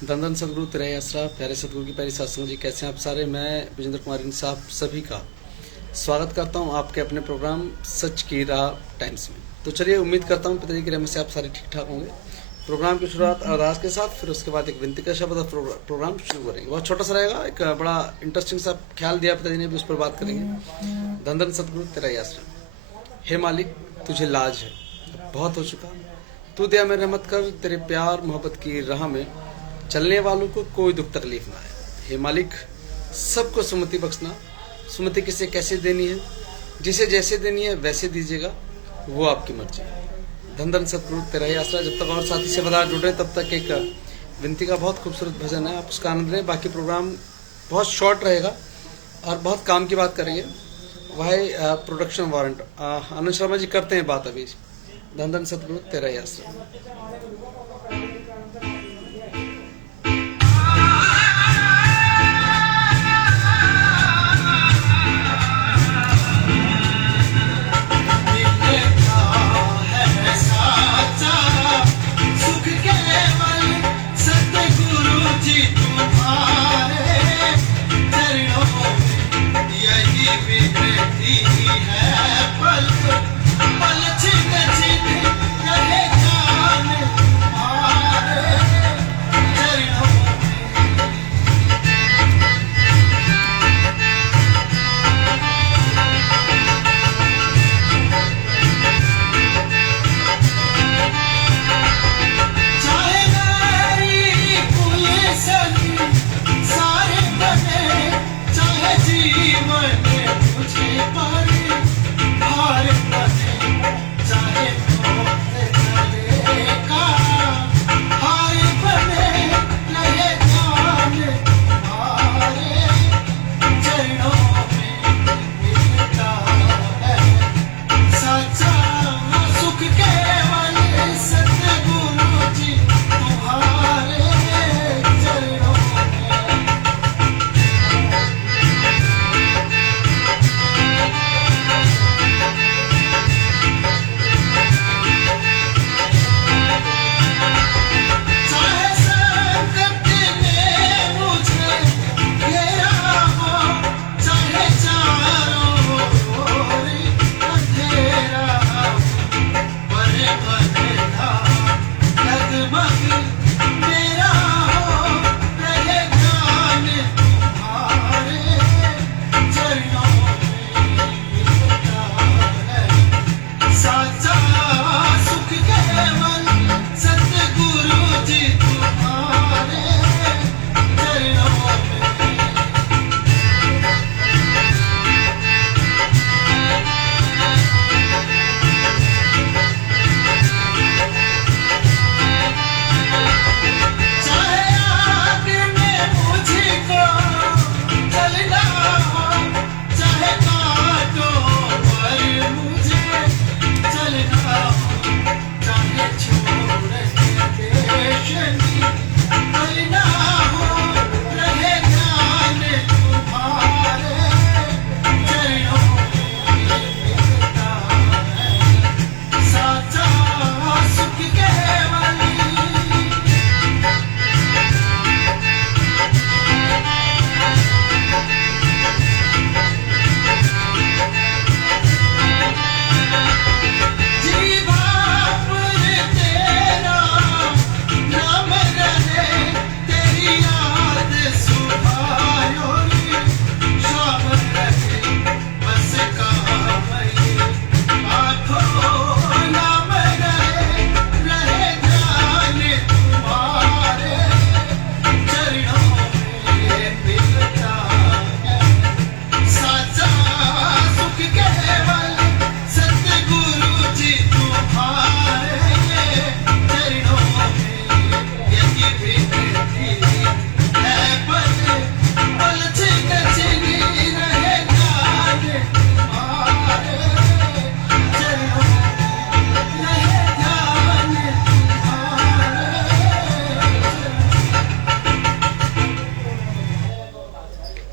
धन धन सदगुरु तेरा आसरा, प्यारे सदगुरु की प्यारी सत्संग जी, कैसे हैं आप सारे। मैं विजेंद्र कुमार इन साहब सभी का स्वागत करता हूं आपके अपने प्रोग्राम सच की राह टाइम्स में। तो चलिए, उम्मीद करता हूं पिताजी की रहमत से आप सारे ठीक ठाक होंगे। प्रोग्राम की शुरुआत अरदास के साथ, फिर उसके बाद एक विनती का शब्द और प्रोग्राम शुरू करेंगे। बहुत छोटा सा रहेगा, एक बड़ा इंटरेस्टिंग सा ख्याल दिया पिताजी ने भी, उस पर बात करेंगे। धन धन सदगुरु तेरा आसरा। हे मालिक, तुझे लाज है, बहुत हो चुका, तू दया में रहमत कर, तेरे प्यार मोहब्बत की राह में चलने वालों को कोई दुख तकलीफ ना आए। हे मालिक, सबको सुमति बख्शना। सुमति किसे कैसे देनी है, जिसे जैसे देनी है वैसे दीजिएगा, वो आपकी मर्जी। धन धन सतगुरु तेरा ही आसरा। जब तक और साथी सेवादार जुड़ रहे, तब तक एक विनती का बहुत खूबसूरत भजन है, आप उसका आनंद लें। बाकी प्रोग्राम बहुत शॉर्ट रहेगा और बहुत काम की बात करेंगे। वह प्रोडक्शन वारंट आनंद शर्मा जी करते हैं बात अभी। धन धन सतगुरु तेरा ही आसरा।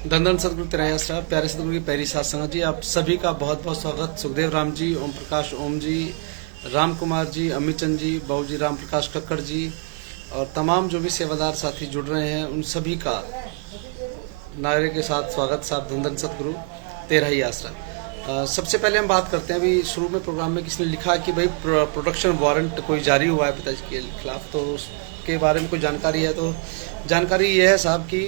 धन धन सदगुरु तेरा आसरा। प्यारे सदगुरु की प्यारी साथ संगत जी, आप सभी का बहुत बहुत स्वागत। सुखदेव राम जी, ओम प्रकाश ओम जी, राम कुमार जी, अमित चंद जी, बाबू जी राम प्रकाश कक्कड़ जी और तमाम जो भी सेवादार साथी जुड़ रहे हैं उन सभी का नारे के साथ स्वागत। साहब धन धन सतगुरु तेरा ही आसरा। सबसे पहले हम बात करते हैं, अभी शुरू में प्रोग्राम में किसी ने लिखा कि भाई प्रोडक्शन वारंट कोई जारी हुआ है पिताजी के खिलाफ, तो उसके बारे में कोई जानकारी है। तो जानकारी ये है साहब कि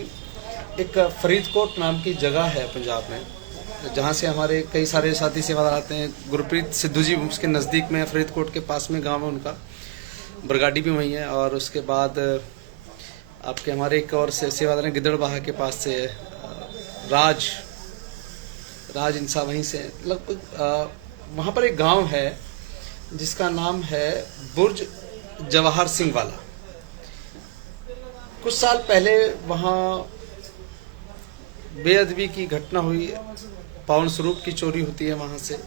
एक फरीदकोट नाम की जगह है पंजाब में, जहाँ से हमारे कई सारे साथी सेवादार आते हैं। गुरप्रीत सिद्धू जी उसके नज़दीक में, फरीदकोट के पास में गांव है उनका, बरगाड़ी भी वहीं है। और उसके बाद आपके हमारे एक और सेवादार हैं गिदड़बाहा के पास से, राज इंसा वहीं से लगभग। वहाँ पर एक गांव है जिसका नाम है बुर्ज जवाहर सिंह वाला। कुछ साल पहले वहाँ बेअदबी की घटना हुई, पावन स्वरूप की चोरी होती है वहाँ से।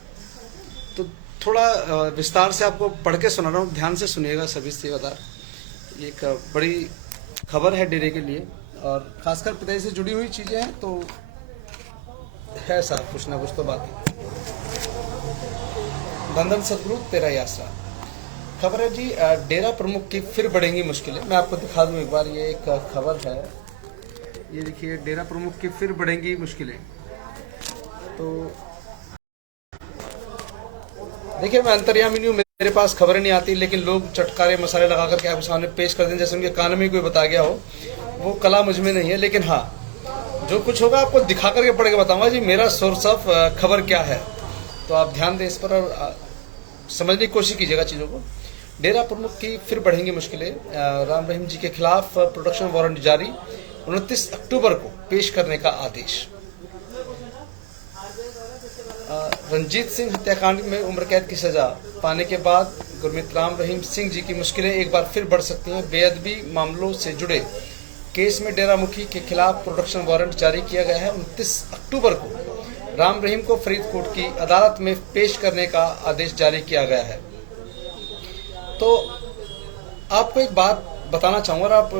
तो थोड़ा विस्तार से आपको पढ़ के सुना रहा हूँ, ध्यान से सुनिएगा सभी सेवादार। ये एक बड़ी खबर है डेरे के लिए और खासकर पिताजी से जुड़ी हुई चीज़ें हैं, तो है साहब कुछ ना कुछ तो बात। धन धन सतगुरु तेरा ही आसरा। खबर है जी, डेरा प्रमुख की फिर बढ़ेंगी मुश्किलें। मैं आपको दिखा दूं एक बार, ये एक खबर है, ये देखिए, डेरा प्रमुख की फिर बढ़ेंगी मुश्किलें। तो देखिए, मैं अंतर्यामी नहीं हूँ, मेरे पास खबरें नहीं आती, लेकिन लोग चटकारे मसाले लगा करके आपके सामने पेश कर दें जैसे उनके कान में कोई बता गया हो। वो कला मुझ में नहीं है, लेकिन हाँ, जो कुछ होगा आपको दिखा करके पढ़ के बताऊंगा जी मेरा सोर्स ऑफ खबर क्या है। तो आप ध्यान दें इस पर और समझने की कोशिश कीजिएगा चीज़ों को। डेरा प्रमुख की फिर बढ़ेंगी मुश्किलें, राम रहीम जी के खिलाफ प्रोडक्शन वारंट जारी, 29 अक्टूबर को पेश करने का आदेश। रंजीत सिंह हत्याकांड में उम्र कैद की सजा पाने के बाद गुरमीत राम रहीम सिंह जी की मुश्किलें एक बार फिर बढ़ सकती हैं। बेअदबी मामलों से जुड़े केस में डेरा मुखी के खिलाफ प्रोडक्शन वारंट जारी किया गया है। 29 अक्टूबर को राम रहीम को फरीदकोट की अदालत में पेश करने का आदेश जारी किया गया है। तो आपको एक बात बताना चाहूँगा और आप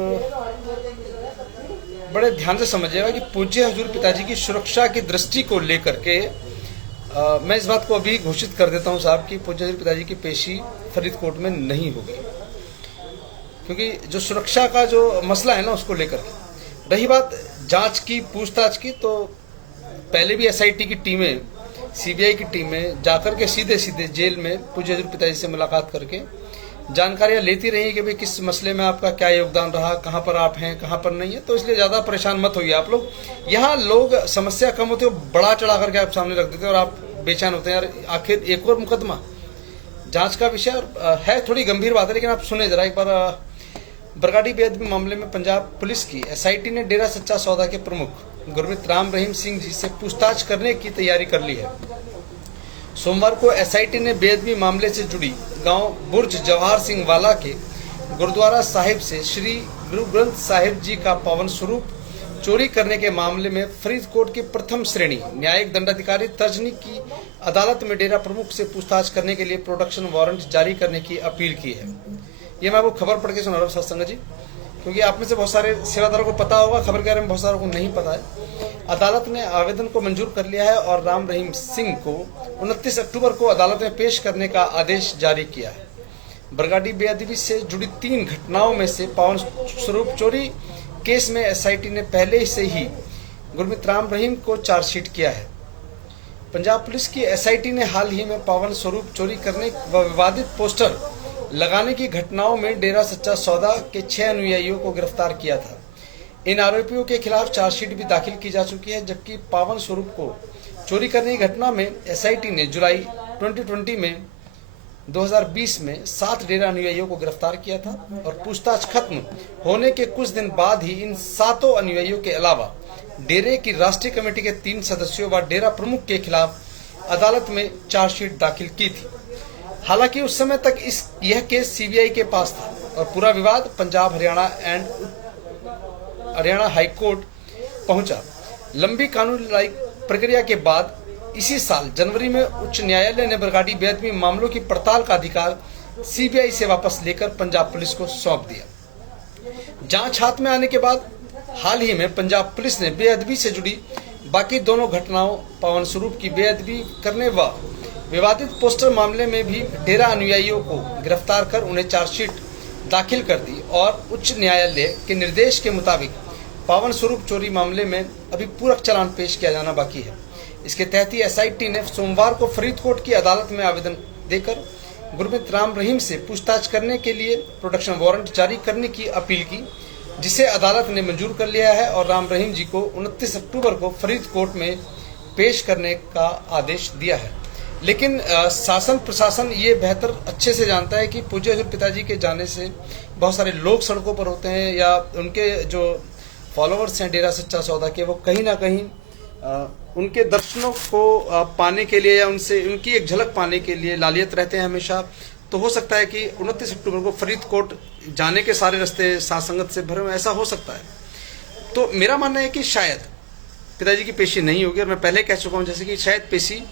बड़े ध्यान से समझिएगा कि पूज्य हजूर पिताजी की सुरक्षा की दृष्टि को लेकर के मैं इस बात को अभी घोषित कर देता हूँ साहब कि पूज्य हजूर पिताजी की पेशी फरीदकोट में नहीं होगी, क्योंकि जो सुरक्षा का जो मसला है ना उसको लेकर के। रही बात जांच की, पूछताछ की, तो पहले भी एसआईटी की टीमें, सीबीआई की टीमें जाकर के सीधे सीधे जेल में पूज्य हजूर पिताजी से मुलाकात करके जानकारियां लेती रही कि भाई किस मसले में आपका क्या योगदान रहा, कहाँ पर आप हैं, कहाँ पर नहीं है। तो इसलिए ज़्यादा परेशान मत होइए आप लोग। यहाँ लोग समस्या कम होती है, बड़ा चढ़ा करके आप सामने रख देते हैं और आप बेचैन होते हैं, यार आखिर एक और मुकदमा, जांच का विषय है, थोड़ी गंभीर बात है। लेकिन आप सुने जरा एक बार। बरगाड़ी बेअदबी मामले में पंजाब पुलिस की एसआईटी ने डेरा सच्चा सौदा के प्रमुख गुरमीत राम रहीम सिंह जी से पूछताछ करने की तैयारी कर ली है। सोमवार को एसआईटी ने बेअदबी मामले से जुड़ी गांव बुर्ज जवाहर सिंह वाला के गुरुद्वारा साहिब से श्री गुरु ग्रंथ साहिब जी का पावन स्वरूप चोरी करने के मामले में फरीदकोट की प्रथम श्रेणी न्यायिक दंडाधिकारी तर्जनी की अदालत में डेरा प्रमुख से पूछताछ करने के लिए प्रोडक्शन वारंट जारी करने की अपील की है। ये मैं आपको खबर पढ़ के सुना रहा हूँ सत्संग जी, क्योंकि आप में से बहुत सारे सेवादारों को पता होगा, खबर के बारे में बहुत सारों को नहीं पता है। अदालत ने आवेदन को मंजूर कर लिया है और राम रहीम सिंह को 29 अक्टूबर को अदालत में पेश करने का आदेश जारी किया है। बरगाड़ी बेअदबी से जुड़ी 3 घटनाओं में से पावन स्वरूप चोरी केस में एसआईटी ने पहले से ही गुरमीत राम रहीम को चार्जशीट किया है। पंजाब पुलिस की एसआईटी ने हाल ही में पावन स्वरूप चोरी करने व विवादित पोस्टर लगाने की घटनाओं में डेरा सच्चा सौदा के 6 अनुयायियों को गिरफ्तार किया था। इन आरोपियों के खिलाफ चार्जशीट भी दाखिल की जा चुकी है, जबकि पावन स्वरूप को चोरी करने की घटना में एसआईटी ने जुलाई 2020 में 7 डेरा अनुयायियों को गिरफ्तार किया था और पूछताछ खत्म होने के कुछ दिन बाद ही इन 7 अनुयायियों के अलावा डेरे की राष्ट्रीय कमेटी के 3 सदस्यों व डेरा प्रमुख के खिलाफ अदालत में चार्जशीट दाखिल की थी। हालांकि उस समय तक यह केस सीबीआई के पास था और पूरा विवाद पंजाब हरियाणा हाईकोर्ट पहुंचा। लंबी कानूनी प्रक्रिया के बाद इसी साल जनवरी में उच्च न्यायालय ने बरगाड़ी बेअदबी मामलों की पड़ताल का अधिकार सीबीआई से वापस लेकर पंजाब पुलिस को सौंप दिया। जांच हाथ में आने के बाद हाल ही में पंजाब पुलिस ने बेअदबी से जुड़ी बाकी दोनों घटनाओं, पावन स्वरूप की बेअदबी करने व विवादित पोस्टर मामले में भी डेरा अनुयायियों को गिरफ्तार कर उन्हें चार्जशीट दाखिल कर दी और उच्च न्यायालय के निर्देश के मुताबिक पावन स्वरूप चोरी मामले में अभी पूरक चालान पेश किया जाना बाकी है। इसके तहत ही एसआईटी ने सोमवार को फरीदकोट की अदालत में आवेदन देकर गुरमीत राम रहीम से पूछताछ करने के लिए प्रोटेक्शन वारंट जारी करने की अपील की, जिसे अदालत ने मंजूर कर लिया है और राम रहीम जी को 29 अक्टूबर को फरीदकोट में पेश करने का आदेश दिया है। लेकिन शासन प्रशासन ये बेहतर अच्छे से जानता है कि पूज्य हजूर पिताजी के जाने से बहुत सारे लोग सड़कों पर होते हैं या उनके जो फॉलोअर्स हैं डेरा सच्चा सौदा के, वो कहीं ना कहीं उनके दर्शनों को पाने के लिए या उनसे उनकी एक झलक पाने के लिए लालियत रहते हैं हमेशा। तो हो सकता है कि 29 अक्टूबर को फरीदकोट जाने के सारे रास्ते साथ संगत से भरे हुए, ऐसा हो सकता है। तो मेरा मानना है कि शायद पिताजी की पेशी नहीं होगी, और मैं पहले कह चुका हूं जैसे कि शायद पेशी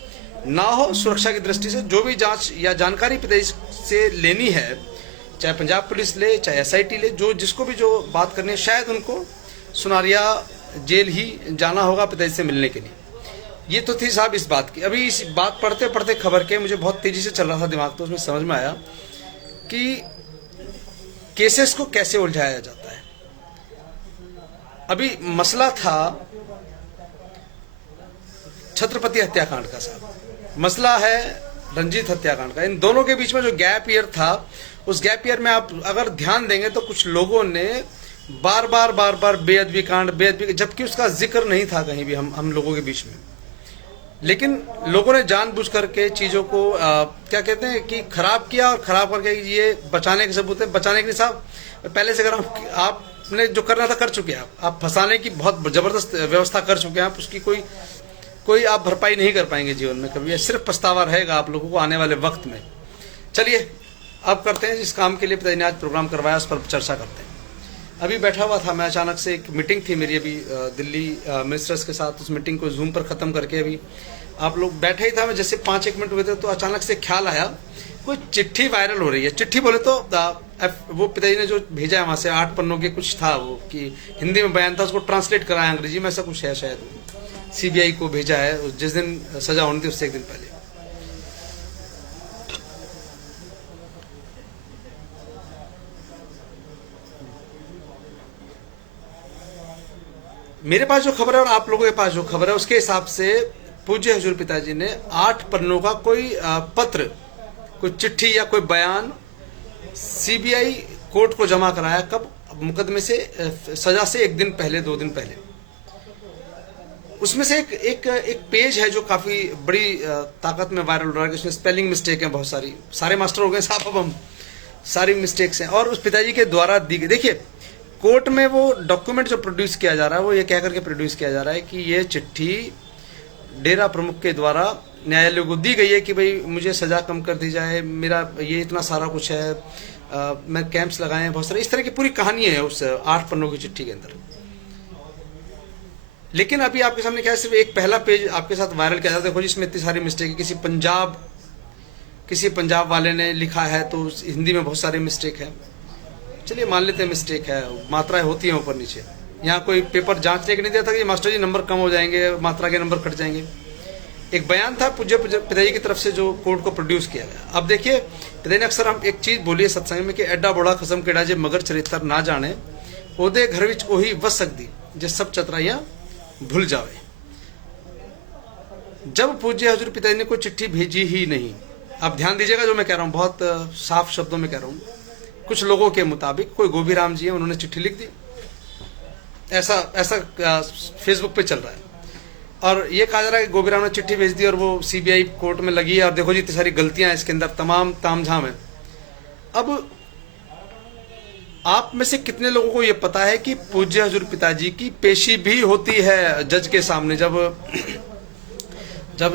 ना हो सुरक्षा की दृष्टि से। जो भी जांच या जानकारी पिताजी से लेनी है, चाहे पंजाब पुलिस ले चाहे एसआईटी ले, जो जिसको भी जो बात करनी है, शायद उनको सुनारिया जेल ही जाना होगा पिताजी से मिलने के लिए। ये तो थी साहब इस बात की। अभी इस बात पढ़ते पढ़ते खबर के मुझे बहुत तेजी से चल रहा था दिमाग, तो उसमें समझ में आया कि केसेस को कैसे उलझाया जाता है। अभी मसला था छत्रपति हत्याकांड का साहब, मसला है रंजीत हत्याकांड का। इन दोनों के बीच में जो गैप ईयर था, उस गैप ईयर में आप अगर ध्यान देंगे तो कुछ लोगों ने बार बार बेअदबी कांड, जबकि उसका जिक्र नहीं था कहीं भी हम लोगों के बीच में। लेकिन लोगों ने जानबूझ करके चीजों को क्या कहते हैं कि खराब किया, और खराब करके ये बचाने के सबूत है। बचाने के लिए साहब पहले से अगर आपने जो करना था कर चुके हैं, आप फंसाने की बहुत जबरदस्त व्यवस्था कर चुके हैं, आप उसकी कोई आप भरपाई नहीं कर पाएंगे जीवन में कभी। सिर्फ पछतावा रहेगा आप लोगों को आने वाले वक्त में। चलिए अब करते हैं जिस काम के लिए पिताजी ने आज प्रोग्राम करवाया, उस पर चर्चा करते हैं। अभी बैठा हुआ था मैं, अचानक से एक मीटिंग थी मेरी अभी दिल्ली मिनिस्टर्स के साथ। उस मीटिंग को जूम पर खत्म करके अभी आप लोग बैठे ही था, मैं जैसे 5-1 मिनट हुए थे तो अचानक से ख्याल आया कोई चिट्ठी वायरल हो रही है। चिट्ठी बोले तो वो पिताजी ने जो भेजा है वहां से 8 पन्नों के कुछ था, वो कि हिंदी में बयान था, उसको ट्रांसलेट कराया अंग्रेजी में, ऐसा कुछ है शायद। सीबीआई को भेजा है जिस दिन सजा होनी थी उससे एक दिन पहले। मेरे पास जो खबर है और आप लोगों के पास जो खबर है, उसके हिसाब से पूज्य हजूर पिताजी ने 8 पन्नों का कोई पत्र, कोई चिट्ठी या कोई बयान सीबीआई कोर्ट को जमा कराया। कब? मुकदमे से सजा से 1 दिन पहले, 2 दिन पहले। उसमें से एक पेज है जो काफी बड़ी ताकत में वायरल हो रहा है, उसमें स्पेलिंग मिस्टेक है बहुत सारी। सारे मास्टर हो गए साहब अब हम, सारी मिस्टेक्स हैं। और उस पिताजी के द्वारा दी गई, देखिए कोर्ट में वो डॉक्यूमेंट जो प्रोड्यूस किया जा रहा है, वो ये कह करके प्रोड्यूस किया जा रहा है कि ये चिट्ठी डेरा प्रमुख के द्वारा न्यायालय को दी गई है कि भाई मुझे सजा कम कर दी जाए, मेरा ये इतना सारा कुछ है, मैं कैंप्स लगाए हैं बहुत सारे, इस तरह की पूरी कहानी है उस 8 पन्नों की चिट्ठी के अंदर। लेकिन अभी आपके सामने क्या है, सिर्फ एक पहला पेज आपके साथ वायरल किया जाता है। देखो जिसमें इतनी सारी मिस्टेक है, किसी पंजाब वाले ने लिखा है तो हिंदी में बहुत सारे मिस्टेक है। चलिए मान लेते हैं मिस्टेक है, मात्राएं होती हैं ऊपर नीचे। यहाँ कोई पेपर जांचने के नहीं दिया था कि मास्टर जी नंबर कम हो जाएंगे, मात्रा के नंबर कट जाएंगे। एक बयान था पूज्य पिताजी की तरफ से जो कोर्ट को प्रोड्यूस किया गया। अब देखिए पिताजी ने अक्सर हम एक चीज बोली है सत्संग में कि एडा बड़ा खसम केड़ा जे मगर चरित्र ना जाने, ओदे घर विच ओही वस सकदी जे सब चतराइयां भूल जावे। जब पूज्य हजूर पिताजी ने कोई चिट्ठी भेजी ही नहीं, आप ध्यान दीजिएगा जो मैं कह रहा हूं, बहुत साफ शब्दों में कह रहा हूं, कुछ लोगों के मुताबिक कोई गोभी राम जी है, उन्होंने चिट्ठी लिख दी, ऐसा फेसबुक पे चल रहा है। और ये कहा जा रहा है कि गोभी राम ने चिट्ठी भेज दी और वो सीबीआई कोर्ट में लगी है, और देखो जी इतनी सारी गलतियां इसके अंदर, तमाम तामझाम है। अब आप में से कितने लोगों को ये पता है कि पूज्य हजूर पिताजी की पेशी भी होती है जज के सामने? जब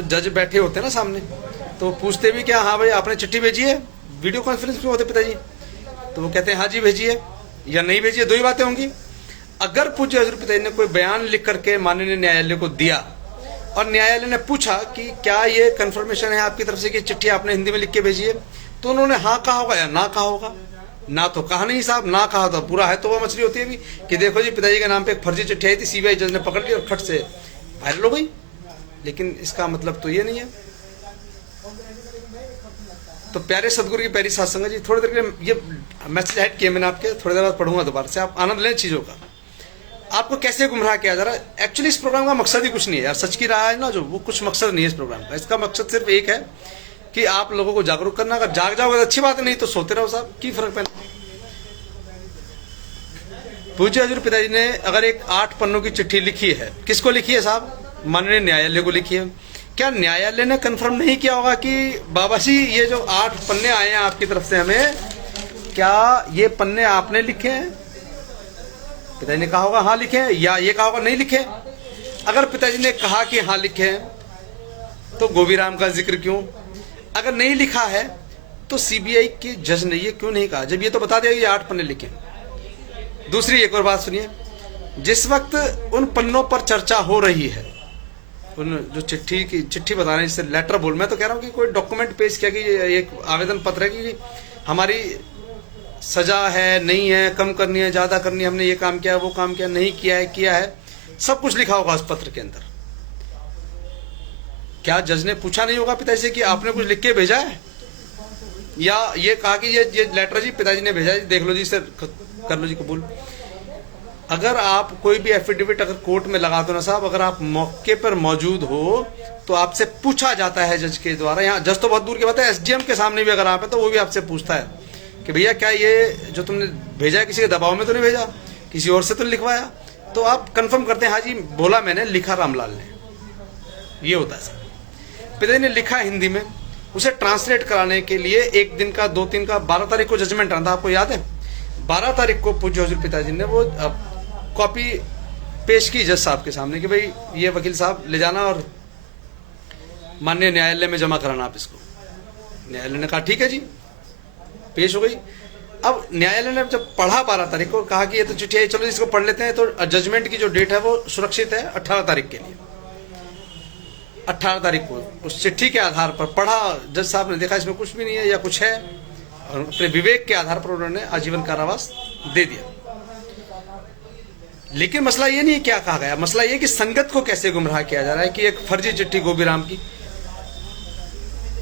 जज बैठे होते हैं ना सामने, तो पूछते भी क्या, हाँ भाई आपने चिट्ठी भेजी है? वीडियो कॉन्फ्रेंस में होते पिताजी, तो वो कहते हैं हाँ जी भेजिए या नहीं भेजिए, 2 ही बातें होंगी। अगर पूज्य हजूर पिताजी ने कोई बयान लिख करके माननीय न्यायालय को दिया और न्यायालय ने पूछा कि क्या ये कंफर्मेशन है आपकी तरफ से कि चिट्ठी आपने हिंदी में लिख के भेजी है, तो उन्होंने हाँ कहा होगा या ना कहा होगा? ना तो कहा नहीं साहब, ना कहा तो पूरा है तो वह मछली होती है भी कि देखो जी पिताजी के नाम पे एक फर्जी चिट्ठी आई थी, सीबीआई जज ने पकड़ ली और खट से वायरल हो गई। लेकिन इसका मतलब तो ये नहीं है। तो प्यारे सदगुरु की प्यारी साथ संगत जी, थोड़ी देर के लिए ये मैसेज ऐड किया मैंने आपके, थोड़ी देर बाद पढ़ूंगा दोबारा से, आप आनंद लें चीज़ों का। आपको कैसे गुमराह किया जा रहा है, एक्चुअली इस प्रोग्राम का मकसद ही कुछ नहीं है यार, सच की राह है ना जो, वो कुछ मकसद नहीं है इस प्रोग्राम का। इसका मकसद सिर्फ एक है कि आप लोगों को जागरूक करना। अगर जाग जाओगे तो अच्छी बात है, नहीं तो सोते रहो साहब, की फर्क पड़ता। पूज्य हजूर पिताजी ने अगर एक 8 पन्नों की चिट्ठी लिखी है, किसको लिखी है साहब? माननीय न्यायालय को लिखी है। क्या न्यायालय ने कंफर्म नहीं किया होगा कि बाबा जी ये जो 8 पन्ने आए हैं आपकी तरफ से हमें, क्या ये पन्ने आपने लिखे हैं? पिताजी ने कहा होगा हाँ लिखे हैं, या ये कहा होगा नहीं लिखे। अगर पिताजी ने कहा कि हाँ लिखे हैं तो गोबीराम का जिक्र क्यों? अगर नहीं लिखा है तो सीबीआई के जज ने ये क्यों नहीं कहा, जब ये तो बता दिया कि ये 8 पन्ने लिखे। दूसरी एक और बात सुनिए, जिस वक्त उन पन्नों पर चर्चा हो रही है, उन जो चिट्ठी बता रहे हैं, जिससे लेटर बोल, मैं तो कह रहा हूँ कि कोई डॉक्यूमेंट पेश किया कि एक आवेदन पत्र है कि हमारी सजा है, नहीं है, कम करनी है, ज्यादा करनी है, हमने ये काम किया, वो काम किया, नहीं किया है, सब कुछ लिखा होगा उस पत्र के अंदर। क्या जज ने पूछा नहीं होगा पिताजी से कि आपने कुछ लिख के भेजा है, या ये कहा कि ये लेटर जी पिताजी ने भेजा है, देख लो जी, सर कर लो जी कबूल। अगर आप कोई भी एफिडेविट अगर कोर्ट में लगा दो ना साहब, अगर आप मौके पर मौजूद हो तो आपसे पूछा जाता है जज के द्वारा। यहाँ जज तो बहुत दूर की बात है, एसडीएम के सामने भी अगर आप है तो वो भी आपसे पूछता है कि भैया क्या ये जो तुमने भेजा है किसी के दबाव में तो नहीं भेजा, किसी और से तो लिखवाया? तो आप कंफर्म करते हैं हाँ जी बोला मैंने, लिखा रामलाल ने। ये होता है सर। पिताजी ने लिखा हिंदी में, उसे ट्रांसलेट कराने के लिए 1 दिन का 2 दिन का 12 तारीख को जजमेंट आना था, आपको याद है? 12 तारीख को पूज्य हजूर पिताजी ने वो कॉपी पेश की जज साहब के सामने कि भाई ये वकील साहब ले जाना और माननीय न्यायालय में जमा कराना आप इसको। न्यायालय ने कहा ठीक है जी, पेश हो गई। अब न्यायालय ने जब पढ़ा 12 तारीख को, कहा कि ये तो चिट्ठी आई, चलो इसको पढ़ लेते हैं, तो जजमेंट की जो डेट है वो सुरक्षित है 18 तारीख के लिए। 18 तारीख को उस चिट्ठी के आधार पर पढ़ा जज साहब ने, देखा इसमें कुछ भी नहीं है या कुछ है, और अपने विवेक के आधार पर उन्होंने आजीवन कारावास दे दिया। लेकिन मसला ये नहीं क्या कहा गया, मसला ये कि संगत को कैसे गुमराह किया जा रहा है कि एक फर्जी चिट्ठी गोबीराम की,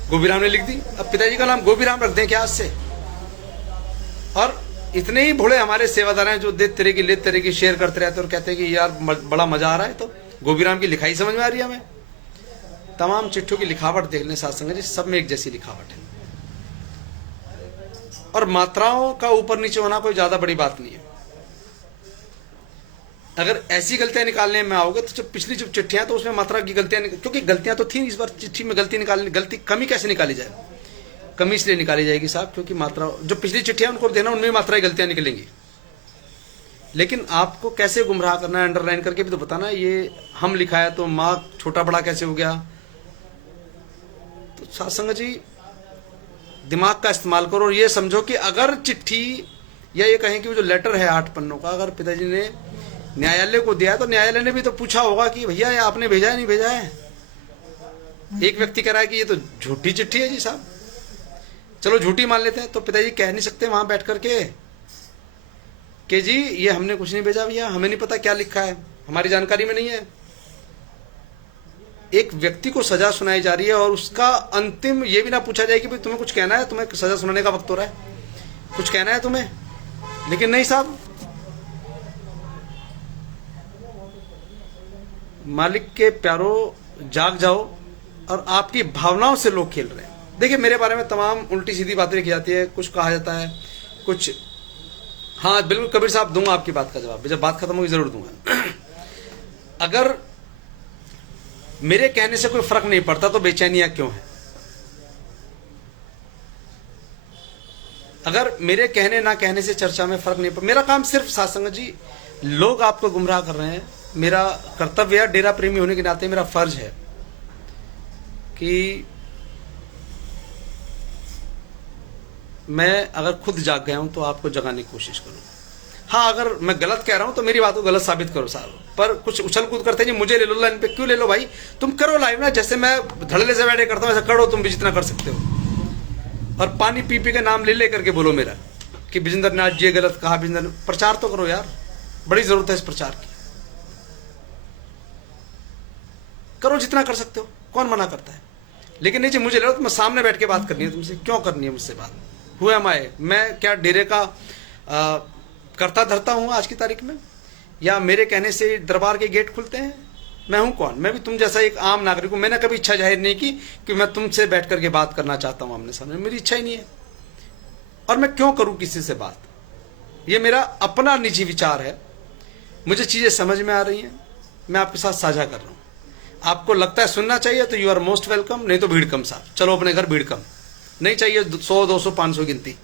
गोबीराम ने लिख दी। अब पिताजी का नाम गोबीराम रख दें क्या आज से? और इतने ही भोले हमारे सेवादार हैं जो दे तेरे की ले तेरे की शेयर करते रहते और कहते हैं कि यार बड़ा मजा आ रहा है। तो गोबीराम की लिखाई समझ में आ रही है हमें? तमाम चिट्ठियों की लिखावट देख लें साथ संगत जी, सब में एक जैसी लिखावट है, और मात्राओं का ऊपर नीचे होना कोई ज्यादा बड़ी बात नहीं है। अगर ऐसी गलतियां निकालने में आओगे तो जब पिछली जो चिट्ठियां तो उसमें मात्रा की गलतियां, क्योंकि गलतियां तो थी, इस बार चिट्ठी में गलती कमी कैसे निकाली जाए? कमी इसलिए निकाली जाएगी साहब क्योंकि मात्रा, जो पिछली चिट्ठियां उनको देना उनमें मात्रा की गलतियां निकलेंगी। लेकिन आपको कैसे गुमराह करना है, अंडरलाइन करके भी तो बताना, ये हम लिखा है तो मार्क छोटा बड़ा कैसे हो गया? तो साथ संगत जी दिमाग का इस्तेमाल करो और ये समझो कि अगर चिट्ठी या ये कहें कि वो जो लेटर है 8 पन्नों का, अगर पिताजी ने न्यायालय को दिया तो न्यायालय ने भी तो पूछा होगा कि भैया ये आपने भेजा है नहीं भेजा है। एक व्यक्ति कह रहा है कि ये तो झूठी चिट्ठी है जी साहब, चलो झूठी मान लेते हैं, तो पिताजी कह नहीं सकते वहां बैठ करके कि जी ये हमने कुछ नहीं भेजा भैया, हमें नहीं पता क्या लिखा है, हमारी जानकारी में नहीं है। एक व्यक्ति को सजा सुनाई जा रही है और उसका अंतिम ये भी ना पूछा जाए कि भाई तुम्हें कुछ कहना है, तुम्हें सजा सुनाने का वक्त हो रहा है, कुछ कहना है तुम्हें? लेकिन नहीं साहब, मालिक के प्यारों जाग जाओ, और आपकी भावनाओं से लोग खेल रहे हैं। देखिए मेरे बारे में तमाम उल्टी सीधी बातें लिखी जाती है, कुछ कहा जाता है, कुछ हाँ बिल्कुल कबीर साहब दूंगा आपकी बात का जवाब, जब बात खत्म होगी जरूर दूंगा। अगर मेरे कहने से कोई फर्क नहीं पड़ता तो बेचैनियां क्यों है? अगर मेरे कहने ना कहने से चर्चा में फर्क नहीं पड़ता, मेरा काम सिर्फ साथ संगत जी, लोग आपको गुमराह कर रहे हैं, मेरा कर्तव्य है, डेरा प्रेमी होने के नाते मेरा फर्ज है कि मैं अगर खुद जाग गया हूं तो आपको जगाने की कोशिश करूं। हाँ अगर मैं गलत कह रहा हूं तो मेरी बात को गलत साबित करो साहब, पर कुछ उछल कूद करते हैं जी, मुझे ले लो लाइन पे, क्यों ले लो भाई? तुम करो लाइव ना, जैसे मैं धड़ल्ले से बैठे करता हूं ऐसा करो, तुम भी जितना कर सकते हो। और पानी पी पी के नाम ले करके बोलो मेरा कि विजेंद्र ने आज ये गलत कहा, विजेंद्र प्रचार तो करो यार, बड़ी जरूरत है इस प्रचार की, करो जितना कर सकते हो, कौन मना करता है? लेकिन नहीं जी, मुझे लगा तुम्हें सामने बैठ के बात करनी है तुमसे। क्यों करनी है मुझसे बात? हु एम आई? मैं क्या डेरे का करता धरता हूँ आज की तारीख में? या मेरे कहने से दरबार के गेट खुलते हैं? मैं हूं कौन? मैं भी तुम जैसा एक आम नागरिक हूं। मैंने कभी इच्छा जाहिर नहीं की कि मैं तुमसे बैठ करके बात करना चाहता हूं आमने सामने। मेरी इच्छा ही नहीं है। और मैं क्यों करूं किसी से बात? ये मेरा अपना निजी विचार है। मुझे चीजें समझ में आ रही हैं, मैं आपके साथ साझा कर रहा हूं। आपको लगता है सुनना चाहिए तो यू आर मोस्ट वेलकम, नहीं तो भीड़ कम साहब, चलो अपने घर भीड़ कम। नहीं चाहिए 100, 200, 500 गिनती,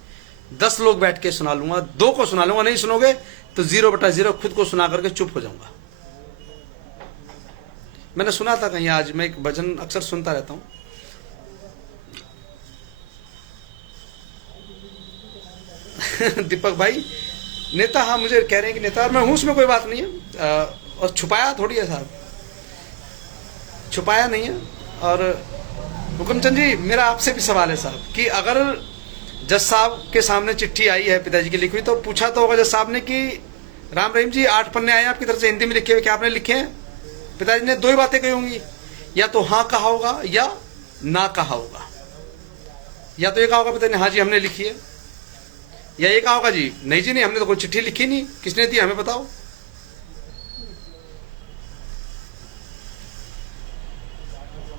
10 लोग बैठ के सुना लूंगा, 2 को सुना लूंगा। नहीं सुनोगे तो 0/0 खुद को सुना करके चुप हो जाऊंगा। मैंने सुना था कहीं, आज मैं एक भजन अक्सर सुनता रहता हूं, दीपक भाई नेता, हाँ मुझे कह रहे हैं कि नेता, और मैं हूं, उसमें कोई बात नहीं है। और छुपाया थोड़ी है साहब, छुपाया नहीं है। और हुकुमचंद जी, मेरा आपसे भी सवाल है साहब कि अगर जज साहब के सामने चिट्ठी आई है पिताजी की लिखी हुई, तो पूछा तो होगा जज साहब ने कि राम रहीम जी 8 पन्ने आए आपकी तरफ से हिंदी में लिखे हुए, क्या आपने लिखे हैं? पिताजी ने 2 ही बातें कही होंगी, या तो हाँ कहा होगा या ना कहा होगा। या तो ये कहा होगा पिताजी ने हाँ जी हमने लिखी है, या ये कहा होगा जी नहीं जी नहीं, हमने तो कोई चिट्ठी लिखी नहीं, किसने दी हमें बताओ।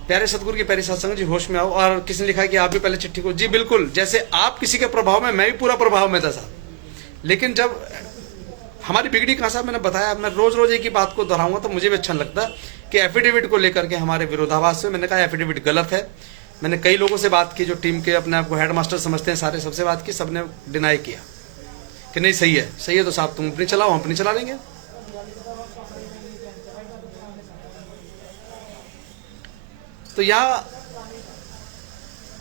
प्यारे सतगुरु की प्यारी सत्संग जी, होश में आओ। और किसने लिखा कि आप भी पहले चिट्ठी को, जी बिल्कुल, जैसे आप किसी के प्रभाव में, मैं भी पूरा प्रभाव में था साहब। लेकिन जब हमारी बिगड़ी कहाँ साहब, मैंने बताया, मैं रोज रोज एक ही बात को दोहराऊंगा तो मुझे भी अच्छा लगता कि एफिडेविट को लेकर के हमारे विरोधाभास हुए। मैंने कहा एफिडेविट गलत है। मैंने कई लोगों से बात की जो टीम के अपने आप को हेड मास्टर समझते हैं, सारे सबसे बात की, सबने डिनाई किया कि नहीं सही है, सही है तो साहब तुम अपनी चलाओ, हम अपनी चला लेंगे। तो यह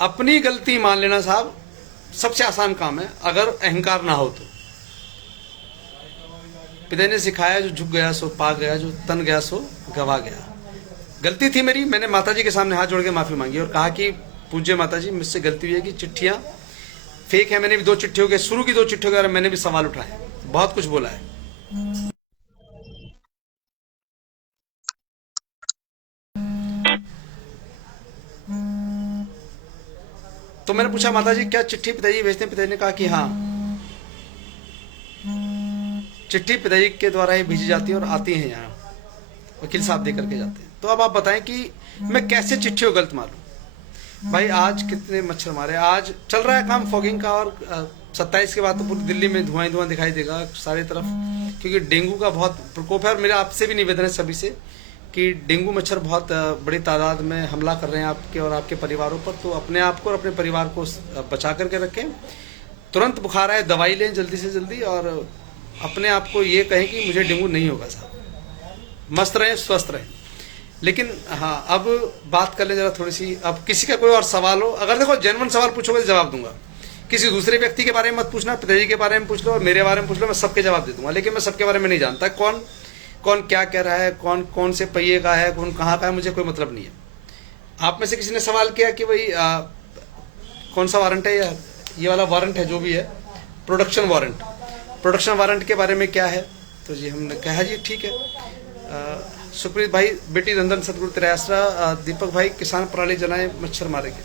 अपनी गलती मान लेना साहब सबसे आसान काम है, अगर अहंकार ना हो तो। पिता ने सिखाया, जो झुक गया सो पा गया, जो तन गया सो गवा गया। गलती थी मेरी, मैंने माताजी के सामने हाथ जोड़ के माफी मांगी और कहा कि पूज्य माताजी मुझसे गलती हुई है कि चिट्ठियां फेक है। मैंने भी 2 चिट्ठियों के, शुरू की 2 चिट्ठियों के बारे में मैंने भी सवाल उठाए, बहुत कुछ बोला है। तो मैंने पूछा माताजी क्या चिट्ठी पिताजी भेजते हैं? पिताजी ने कहा कि हाँ, चिट्ठी पिताजी के द्वारा ही भेजी जाती है और आती है यहाँ, वकील साहब दे करके जाते हैं। तो अब आप बताएं कि मैं कैसे चिट्ठी को गलत मारूं? भाई आज कितने मच्छर मारे, आज चल रहा है काम फॉगिंग का, और 27 के बाद तो पूरी दिल्ली में धुआं ही धुआं दिखाई देगा सारी तरफ, क्योंकि डेंगू का बहुत प्रकोप है। और मेरा आपसे भी निवेदन है सभी से कि डेंगू मच्छर बहुत बड़ी तादाद में हमला कर रहे हैं आपके और आपके परिवारों पर। तो अपने आप को और अपने परिवार को बचा करके रखें। तुरंत बुखार आए दवाई लें जल्दी से जल्दी, और अपने आप को ये कहें कि मुझे डेंगू नहीं होगा साहब। मस्त रहें, स्वस्थ रहें। लेकिन हाँ, अब बात कर लें जरा थोड़ी सी। अब किसी का कोई और सवाल हो, अगर देखो जेन्युइन सवाल पूछोगे तो जवाब दूंगा। किसी दूसरे व्यक्ति के बारे में मत पूछना, पिताजी के बारे में पूछ लो और मेरे बारे में पूछ लो, मैं सबके जवाब दे दूंगा। लेकिन मैं सबके बारे में नहीं जानता कौन कौन क्या कह रहा है, कौन कौन से पहिए का है, कौन कहाँ का है, मुझे कोई मतलब नहीं है। आप में से किसी ने सवाल किया कि भाई कौन सा वारंट है, या ये वाला वारंट है जो भी है, प्रोडक्शन वारंट, प्रोडक्शन वारंट के बारे में क्या है? तो जी हमने कहा जी ठीक है। सुप्रीत भाई, बेटी नंदन सतगुरु तेरा आसरा। दीपक भाई, किसान पराली जलाएं मच्छर मारेंगे।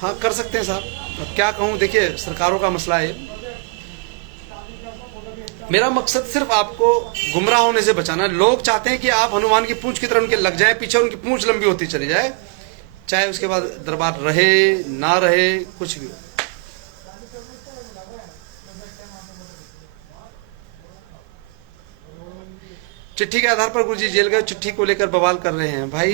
हाँ कर सकते हैं साहब, अब क्या कहूँ, देखिए सरकारों का मसला है। मेरा मकसद सिर्फ आपको गुमराह होने से बचाना। लोग चाहते हैं कि आप हनुमान की पूंछ की तरह उनके लग जाएं, पीछे उनकी पूंछ लंबी होती चली जाए, चाहे उसके बाद दरबार रहे ना रहे, कुछ भी हो। चिट्ठी के आधार पर गुरुजी जेल गए, चिट्ठी को लेकर बवाल कर रहे हैं। भाई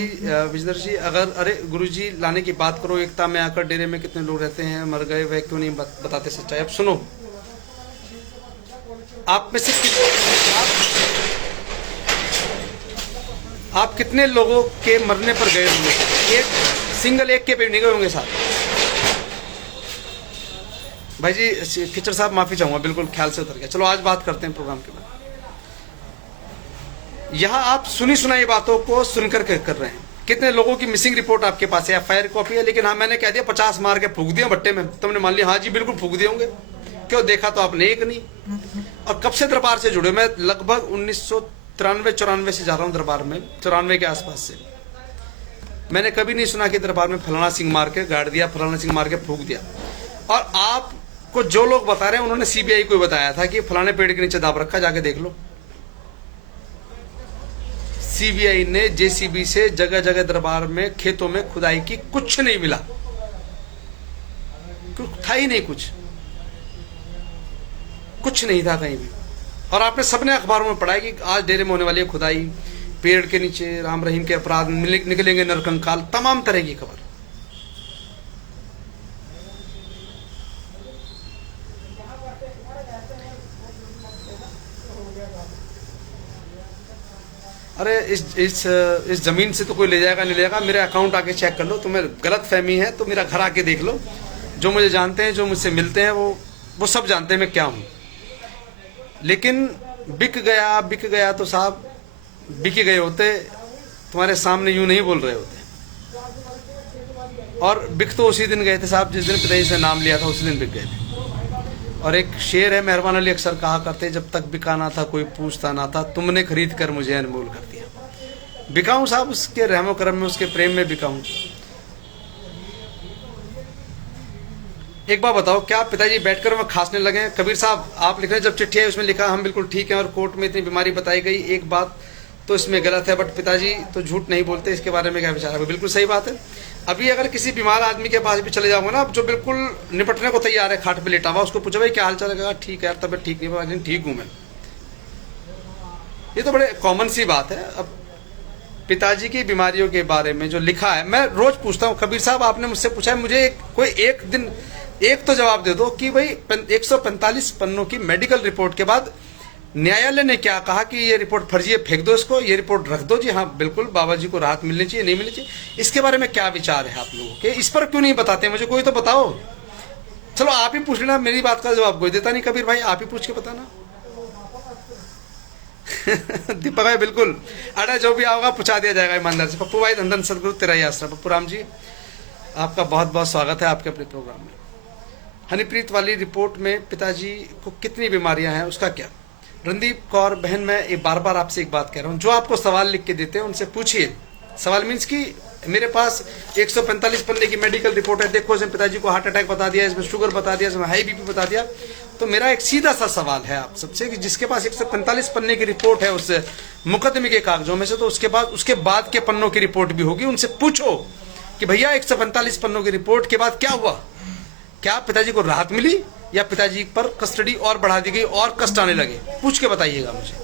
विजेंद्र जी, अगर अरे गुरुजी लाने की बात करो, एकता में आकर डेरे में कितने लोग रहते हैं, मर गए, वह क्यों नहीं बताते सच्चाई? अब सुनो, आप में से आप कितने लोगों के मरने पर गए होंगे? एक सिंगल एक के पे नहीं गए होंगे साहब। भाई जी खिचड़ साहब माफी चाहूंगा, बिल्कुल ख्याल से उतर गया। चलो आज बात करते हैं प्रोग्राम के बाद। यहां आप सुनी सुनाई बातों को सुनकर कर रहे हैं। कितने लोगों की मिसिंग रिपोर्ट आपके पास है, एफआईआर कॉपी है, लेकिन हाँ मैंने कह दिया 50 मार के फूक दिया भट्टे में, तुमने मान लिया हाँ जी बिल्कुल फूक दिए होंगे। क्यों? देखा तो आपने एक नहीं। और कब से दरबार से जुड़े? मैं लगभग 1993-94 से जा रहा हूं दरबार में, 94 के आसपास से। मैंने कभी नहीं सुना कि दरबार में फलाना सिंह मार के गाड़ दिया, फलाना सिंह मार के फूंक दिया। और आपको जो लोग बता रहे हैं उन्होंने सीबीआई को बताया था कि फलाने पेड़ के नीचे दाब रखा, जाके देख लो। सीबीआई ने जेसीबी से जगह जगह दरबार में खेतों में खुदाई की, कुछ नहीं मिला, था ही नहीं, कुछ नहीं था कहीं भी। और आपने सबने अखबारों में पढ़ा है कि आज डेरे में होने वाली है खुदाई, पेड़ के नीचे राम रहीम के अपराध निकलेंगे नरकंकाल, तमाम तरह की खबर। अरे इस जमीन से तो कोई ले जाएगा नहीं ले जाएगा, मेरे अकाउंट आके चेक कर लो, तुम्हें गलत फहमी है तो मेरा घर आके देख लो। जो मुझे जानते हैं, जो मुझसे मिलते हैं, वो सब जानते हैं मैं क्या हूं। लेकिन बिक गया तो साहब बिक गए होते, तुम्हारे सामने यूं नहीं बोल रहे होते। और बिक तो उसी दिन गए थे साहब जिस दिन पिताजी से नाम लिया था, उसी दिन बिक गए थे। और एक शेर है, मेहरबान अली अक्सर कहा करते, जब तक बिकाना था कोई पूछता ना था, तुमने खरीद कर मुझे अनमोल कर दिया। बिकाऊं साहब, उसके रहमो करम में, उसके प्रेम में बिकाऊं। एक बात बताओ, क्या पिताजी बैठकर वहां खांसने लगे? कबीर साहब आप लिख रहे हैं जब चिट्ठी है उसमें लिखा हम बिल्कुल ठीक है और कोर्ट में इतनी बीमारी बताई गई, एक बात तो इसमें गलत है, बट पिताजी तो झूठ नहीं बोलते, इसके बारे में क्या विचार है? बिल्कुल सही बात है। अभी अगर किसी बीमार आदमी के पास भी चले जाओगे ना, जो बिल्कुल निपटने को तैयार है, खाट पे लेटा हुआ, उसको पूछो भाई क्या हाल चाल है, ठीक है तबियत ठीक नहीं, लेकिन ठीक हूं मैं। ये तो बड़े कॉमन सी बात है। अब पिताजी की बीमारियों के बारे में जो लिखा है, मैं रोज पूछता हूँ, कबीर साहब आपने मुझसे पूछा है, मुझे कोई एक दिन एक तो जवाब दे दो कि भाई 145 पन्नों की मेडिकल रिपोर्ट के बाद न्यायालय ने क्या कहा कि ये रिपोर्ट फर्जी है, फेंक दो इसको, ये रिपोर्ट रख दो जी, हाँ बिल्कुल बाबा जी को राहत मिलनी चाहिए, नहीं मिलनी चाहिए, इसके बारे में क्या विचार है आप लोगों के? इस पर क्यों नहीं बताते मुझे? कोई तो बताओ। चलो आप ही पूछ लेना, मेरी बात का जवाब कोई देता नहीं। कबीर भाई आप ही पूछ के बताना। दीपक भाई बिल्कुल, अरे जो भी आओगा पूछा दिया जाएगा ईमानदार से। पप्पू भाई धन धन सदगुरु तेरा ही आसरा। पप्पू राम जी आपका बहुत बहुत स्वागत है आपके अपने प्रोग्राम में। हनीप्रीत वाली रिपोर्ट में पिताजी को कितनी बीमारियां हैं उसका क्या? रणदीप कौर बहन, मैं एक बार बार आपसे एक बात कह रहा हूं, जो आपको सवाल लिख के देते हैं उनसे पूछिए। सवाल मीन्स कि मेरे पास 145 पन्ने की मेडिकल रिपोर्ट है, देखो इसमें पिताजी को हार्ट अटैक बता दिया, इसमें शुगर बता दिया, इसमें हाई बीपी बता दिया। तो मेरा एक सीधा सा सवाल है आप सबसे कि जिसके पास 145 पन्ने की रिपोर्ट है उस मुकदमे के कागजों में से, तो उसके बाद के पन्नों की रिपोर्ट भी होगी, उनसे पूछो कि भैया 145 पन्नों की रिपोर्ट के बाद क्या हुआ? क्या पिताजी को राहत मिली या पिताजी पर कस्टडी और बढ़ा दी गई और कष्ट आने लगे? पूछ के बताइएगा मुझे।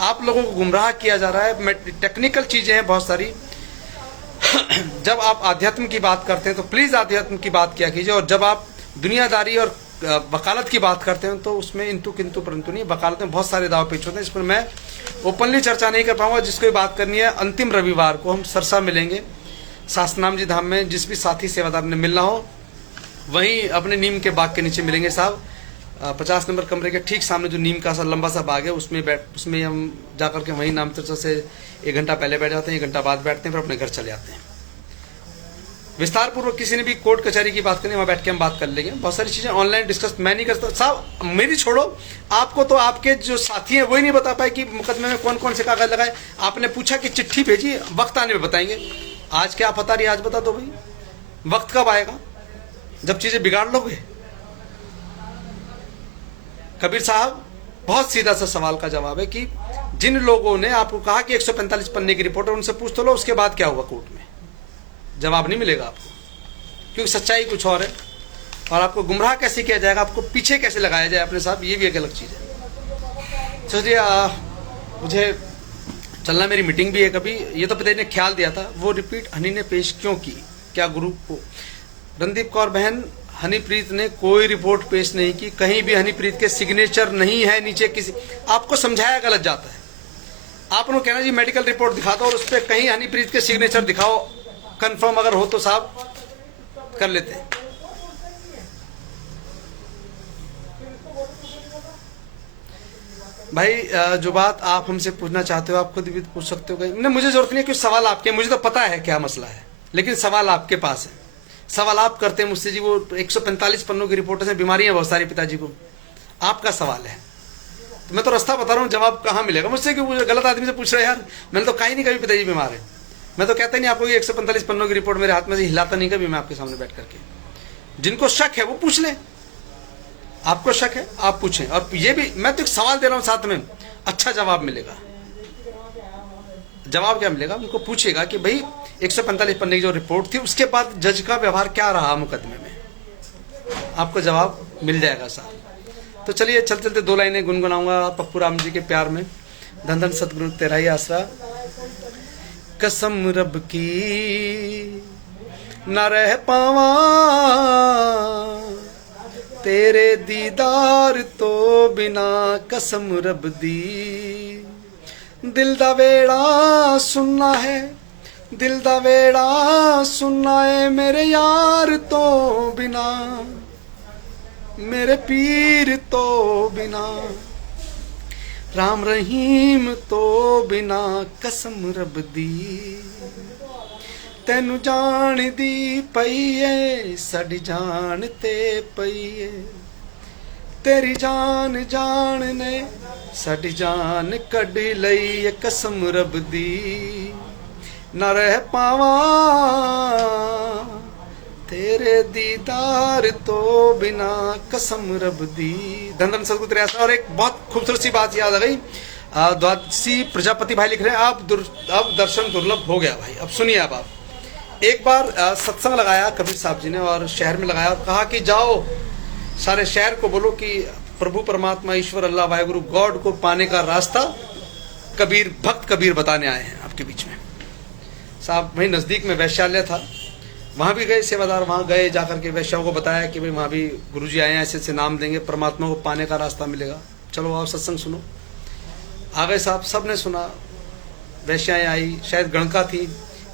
आप लोगों को गुमराह किया जा रहा है, टेक्निकल चीजें हैं बहुत सारी। जब आप आध्यात्म की बात करते हैं तो प्लीज आध्यात्म की बात किया कीजिए, और जब आप दुनियादारी और वकालत की बात करते हैं तो उसमें इंतु किंतु परंतु नहीं। वकालत में बहुत सारे दाव पेच होते हैं, इस पर मैं ओपनली चर्चा नहीं कर पाऊंगा। जिसको बात करनी है, अंतिम रविवार को हम सरसा मिलेंगे शास्त्रनाम जी धाम में। जिस भी साथी सेवादार ने मिलना हो वहीं अपने नीम के बाग के नीचे मिलेंगे साहब। 50 नंबर कमरे के ठीक सामने जो नीम का सा लंबा सा बाग है, उसमें हम जाकर के वहीं नाम चर्चा से 1 घंटा पहले बैठ जाते हैं, 1 घंटा बाद बैठते हैं, फिर अपने घर चले आते हैं। विस्तार पूर्वक किसी ने भी कोर्ट कचहरी की बात करनी, वहां बैठ के हम बात कर लेंगे। बहुत सारी चीजें ऑनलाइन डिस्कस मैं नहीं करता साहब, मेरी छोड़ो, आपको तो आपके जो साथी हैं वही नहीं बता पाए कि मुकदमे में कौन कौन से कागज लगाए। आपने पूछा कि चिट्ठी भेजी, वक्त आने में बताएंगे। आज क्या पता रही, आज बता दो भाई, वक्त कब आएगा जब चीजें बिगाड़ लोगे? कबीर साहब बहुत सीधा सा सवाल का जवाब है कि जिन लोगों ने आपको कहा कि 145 पन्ने की रिपोर्ट है, उनसे पूछ तो लो उसके बाद क्या हुआ कोर्ट में। जवाब नहीं मिलेगा आपको, क्योंकि सच्चाई कुछ और है। और आपको गुमराह कैसे किया जाएगा, आपको पीछे कैसे लगाया जाए अपने साहब, ये भी एक अलग चीज है। चलिए मुझे चलना, मेरी मीटिंग भी है। कभी ये तो पिताजी ने ख्याल दिया था, वो रिपीट हनी ने पेश क्यों की, क्या गुरु को? रणदीप कौर बहन, हनीप्रीत ने कोई रिपोर्ट पेश नहीं की, कहीं भी हनीप्रीत के सिग्नेचर नहीं है नीचे किसी। आपको समझाया गलत जाता है। आप लोग कहना जी मेडिकल रिपोर्ट दिखा दो और उस पर कहीं हनीप्रीत के सिग्नेचर दिखाओ, कंफर्म अगर हो तो साहब कर लेते हैं। भाई जो बात आप हमसे पूछना चाहते हो आप खुद भी पूछ सकते हो। नहीं, मुझे जरूरत नहीं है, क्योंकि सवाल आपके, मुझे तो पता है क्या मसला है, लेकिन सवाल आपके पास है। सवाल आप करते हैं मुझसे जी, वो 145 पन्नों की रिपोर्ट से बीमारियां बहुत सारी पिताजी को, आपका सवाल है। तो मैं तो रास्ता बता रहा हूँ, जवाब कहाँ मिलेगा मुझसे? कि वो गलत आदमी से पूछ रहे यार, मैंने तो कहा ही नहीं कभी पिताजी बीमार है। मैं तो कहता ही नहीं आपको, ये 145 पन्नों की रिपोर्ट मेरे हाथ में से हिलाता नहीं कभी मैं आपके सामने बैठ करके। जिनको शक है वो पूछ लें, आपको शक है आप पूछें। और ये भी मैं तो एक सवाल दे रहा हूं साथ में, अच्छा जवाब मिलेगा। जवाब क्या मिलेगा? उनको पूछेगा कि भाई 145 पन्ने की जो रिपोर्ट थी उसके बाद जज का व्यवहार क्या रहा मुकदमे में, आपको जवाब मिल जाएगा साहब। तो चलिए चलते चलते 2 लाइनें गुनगुनाऊंगा पप्पू राम जी के प्यार में। धन धन सतगुरु तेरा ही आसरा, कसम रब की न रह पावा तेरे दीदार तो बिना, कसम रब दी दिल दा वेड़ा सुनना है, दिल दा वेड़ा सुनना है मेरे यार तो बिना, मेरे पीर तो बिना, राम रहीम तो बिना, कसम रब दी तेनू जान दी पईए साडी जान ते पईए, तेरी जान जान ने साडी जान कढ लई, कसम रब दी न रह पावा तेरे दीदार तो बिना, कसम रब दी। धन धन सतगुरु तेरा आसरा। और एक बहुत खूबसूरत सी बात याद आ गई, द्वादशी प्रजापति भाई लिख रहे हैं, अब दर्शन दुर्लभ हो गया भाई। अब सुनिए अब आप, एक बार सत्संग लगाया कबीर साहब जी ने और शहर में लगाया और कहा कि जाओ सारे शहर को बोलो कि प्रभु परमात्मा ईश्वर अल्लाह वाहेगुरु गॉड को पाने का रास्ता कबीर भक्त कबीर बताने आए हैं आपके बीच में। साहब वहीं नज़दीक में वैश्यालय था, वहाँ भी गए सेवादार, वहाँ गए जाकर के वैश्याओं को बताया कि भाई वहाँ भी गुरुजी आए हैं, ऐसे ऐसे नाम देंगे, परमात्मा को पाने का रास्ता मिलेगा, चलो आओ सत्संग सुनो। आ गए साहब, सब ने सुना, वैश्याएँ आई, शायद गणका थी,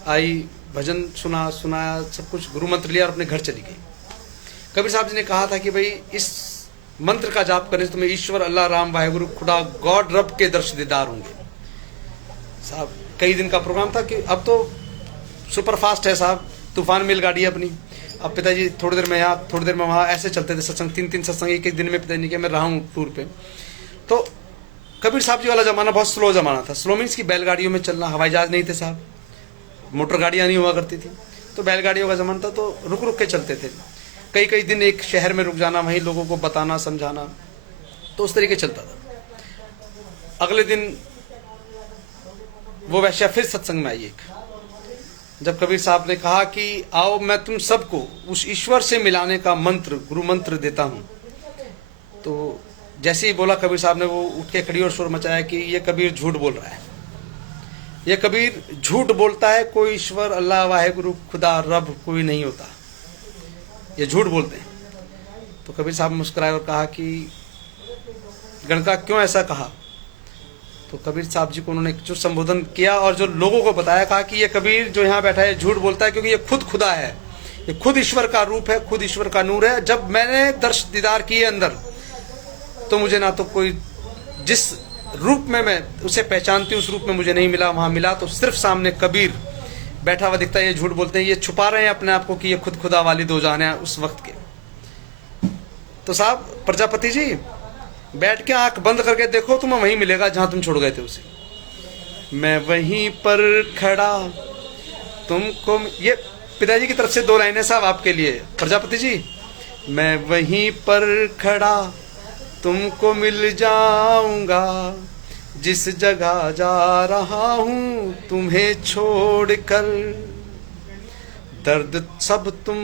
आई, भजन सुनाया, सब कुछ गुरु मंत्र लिया और अपने घर चली गई। कबीर साहब जी ने कहा था कि भाई इस मंत्र का जाप करने से तुम्हें ईश्वर अल्लाह राम वाहेगुरु खुदा गॉड रब के दर्शन दीदार होंगे। साहब कई दिन का प्रोग्राम था कि अब तो सुपर फास्ट है साहब, तूफान मिल गाड़ी है अपनी। अब पिताजी थोड़ी देर में यहाँ थोड़ी देर में वहाँ ऐसे चलते थे सत्संग, 3-3 सत्संग एक दिन में पिताजी के मैं रहा हूँ टूर पे। तो कबीर साहब जी वाला जमाना बहुत स्लो जमाना था। स्लो मीन्स की बैलगाड़ियों में चलना, हवाई जहाज नहीं थे साहब, मोटर गाड़ियाँ नहीं हुआ करती थी, तो बैलगाड़ियों का जमाना था, तो रुक रुक के चलते थे। कई कई दिन एक शहर में रुक जाना, वहीं लोगों को बताना समझाना, तो उस तरीके चलता था। अगले दिन वो वैश्या फिर सत्संग में आई एक, जब कबीर साहब ने कहा कि आओ मैं तुम सबको उस ईश्वर से मिलाने का मंत्र गुरु मंत्र देता हूँ, तो जैसे ही बोला कबीर साहब ने, वो उठ के खड़ी और शोर मचाया कि ये कबीर झूठ बोल रहा है, ये कबीर झूठ बोलता है, कोई ईश्वर अल्लाह वाहेगुरु खुदा रब कोई नहीं होता, ये झूठ बोलते हैं। तो कबीर साहब मुस्कुराए और कहा कि गणका क्यों ऐसा कहा? तो कबीर साहब जी को उन्होंने जो संबोधन किया और जो लोगों को बताया, कहा कि ये कबीर जो यहाँ बैठा है झूठ बोलता है, क्योंकि ये खुद खुदा है, ये खुद ईश्वर का रूप है, खुद ईश्वर का नूर है। जब मैंने दर्श दीदार किए अंदर, तो मुझे ना तो कोई जिस रूप में मैं उसे पहचानती हूँ उस रूप में मुझे नहीं मिला, वहां मिला तो सिर्फ सामने कबीर बैठा हुआ दिखता है। ये झूठ बोलते हैं, ये छुपा रहे हैं अपने आप को कि ये खुद खुदा वाली दो जान है उस वक्त के। तो साहब प्रजापति जी बैठ के आंख बंद करके देखो, तुम्हें वहीं मिलेगा जहां तुम छोड़ गए थे उसे। मैं वहीं पर खड़ा तुमको, ये पिताजी की तरफ से 2 लाइनें साहब आपके लिए। प्रजापति जी, मैं वहीं पर खड़ा तुमको मिल जाऊंगा, जिस जगह जा रहा हूं तुम्हें छोड़कर, दर्द सब तुम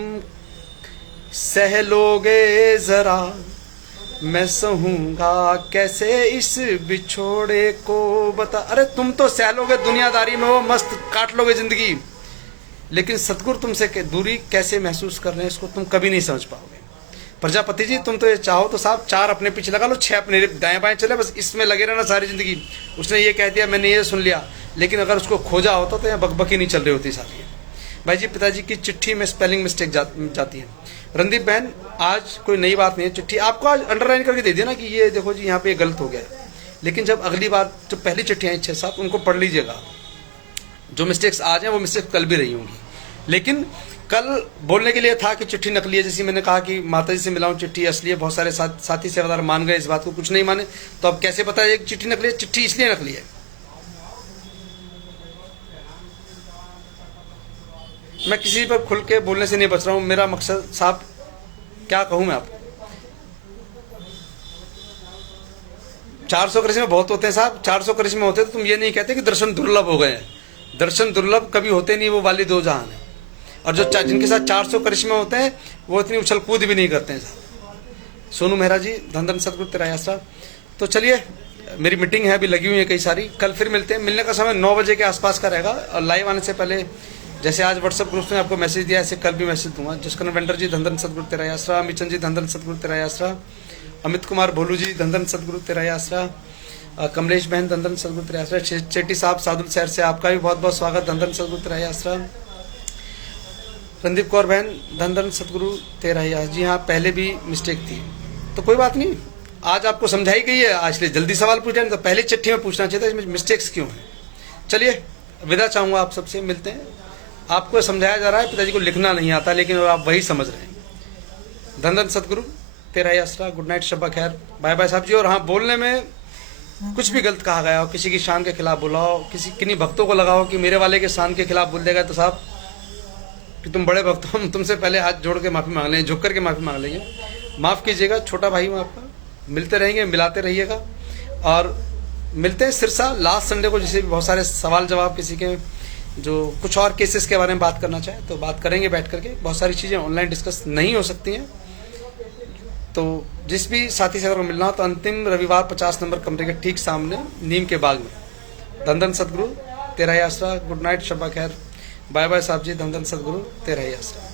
सह लोगे जरा, मैं सहूंगा कैसे इस बिछोड़े को बता। अरे तुम तो सह लोगे दुनियादारी में, वो मस्त काट लोगे जिंदगी, लेकिन सतगुरु तुमसे दूरी कैसे महसूस कर रहे हैं इसको तुम कभी नहीं समझ पाओगे। प्रजापति जी तुम तो ये चाहो तो साहब 4 अपने पीछे लगा लो, 6 अपने दाएं बाएं चले, बस इसमें लगे रहना सारी जिंदगी। उसने ये कह दिया, मैंने ये सुन लिया, लेकिन अगर उसको खोजा होता तो यहाँ बकबकी नहीं चल रही होती सारी। भाई जी पिताजी की चिट्ठी में स्पेलिंग मिस्टेक जाती है। रणदीप बहन आज कोई नई बात नहीं है, चिट्ठी आपको आज अंडरलाइन करके दे दिया ना कि ये देखो जी यहाँ पे गलत हो गया है, लेकिन जब अगली बार जो पहली चिट्ठी आई 6-7 उनको पढ़ लीजिएगा। जो मिस्टेक्स आज हैं वो मिस्टेक्स कल भी रही होंगी, लेकिन कल बोलने के लिए था कि चिट्ठी नकली है। जैसे मैंने कहा कि माता जी से मिला हूँ, चिट्ठी असली है। बहुत सारे साथी सेवादार मान गए इस बात को, कुछ नहीं माने तो अब कैसे पता है कि चिट्ठी नकली है? चिट्ठी इसलिए नकली है मैं किसी पर खुल के बोलने से नहीं बच रहा हूँ। मेरा मकसद साहब क्या कहूँ मैं आपको, 400 करिश्मे बहुत होते हैं साहब, 400 करिश्मे होते तो तुम ये नहीं कहते कि दर्शन दुर्लभ हो गए हैं। दर्शन दुर्लभ कभी होते नहीं, वो वाली दो जहान है। और जो जिनके साथ 400 करिश्मे होते हैं वो इतनी उछल कूद भी नहीं करते हैं साहब। सोनू मेहरा जी, धन धन सतगुरु तेरा आसरा। तो चलिए, मेरी मीटिंग है, अभी लगी हुई है कई सारी। कल फिर मिलते हैं। मिलने का समय 9 बजे के आसपास का रहेगा। और लाइव आने से पहले जैसे आज व्हाट्सएप ग्रुप में आपको मैसेज दिया, ऐसे कल भी मैसेज दूंगा। जसकरण वेंडर जी, धन धन सतगुरु तेरा आसरा। मिचन जी, धन धन सतगुरु तेरा आसरा। अमित कुमार भोलू जी, धन धन सतगुरु तेरा आसरा। कमलेश बहन, धन धन सतगुरु तेरा आसरा। चेटी साहब सादुल शहर से, आपका भी बहुत बहुत स्वागत, धन धन सतगुरु तेरा आसरा। रणदीप कौर बहन, धन धन सतगुरु तेरा आसरा। जी हाँ, पहले भी मिस्टेक थी, तो कोई बात नहीं, आज आपको समझाई गई है। आज लिए जल्दी सवाल पूछे नहीं तो पहले चिट्ठी में पूछना चाहिए था इसमें मिस्टेक्स क्यों हैं। चलिए, विदा चाहूँगा आप सबसे, मिलते हैं। आपको समझाया जा रहा है, पिताजी को लिखना नहीं आता, लेकिन और आप वही समझ रहे हैं। धन धन सतगुरु तेरा आसरा। गुड नाइट, शब्बा खैर, बाय बाय साहब जी। और हाँ, बोलने में कुछ भी गलत कहा गया हो, किसी की शान के खिलाफ बोला हो, किन्हीं भक्तों को लगा हो कि मेरे वाले के शान के खिलाफ बोल देगा, तो साहब कि तुम बड़े भक्त हो, हम तुमसे पहले हाथ जोड़ के माफ़ी मांग लेंगे, झुक करके माफ़ी मांग लेंगे। माफ़ कीजिएगा, छोटा भाई हूँ आपका। मिलते रहेंगे, मिलाते रहिएगा। और मिलते हैं सिरसा लास्ट संडे को, जिसे भी बहुत सारे सवाल जवाब किसी के जो कुछ और केसेस के बारे में बात करना चाहे तो बात करेंगे बैठ करके। बहुत सारी चीज़ें ऑनलाइन डिस्कस नहीं हो सकती हैं। तो जिस भी साथी से अगर मिलना हो तो अंतिम रविवार 50 नंबर कमरे के ठीक सामने नीम के बाग में। धन धन सतगुरु तेरा आसरा। गुड नाइट, शब्बा खैर, बाय बाय साहब जी। धन धन सतगुरु तेरा आसरा।